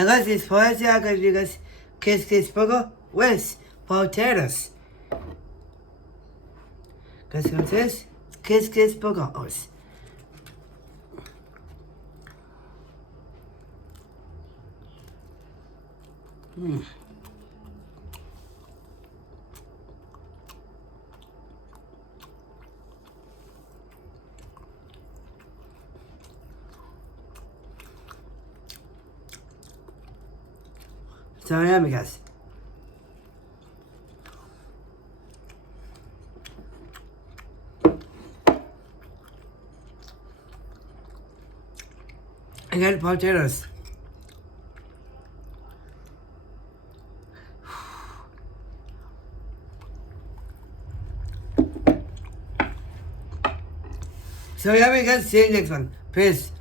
I got this spicy because kiss burger with potatoes. Guys, what's this? Kiss burgers. So yummy, guys. I got potatoes. So yummy, guys. See you next one. Peace.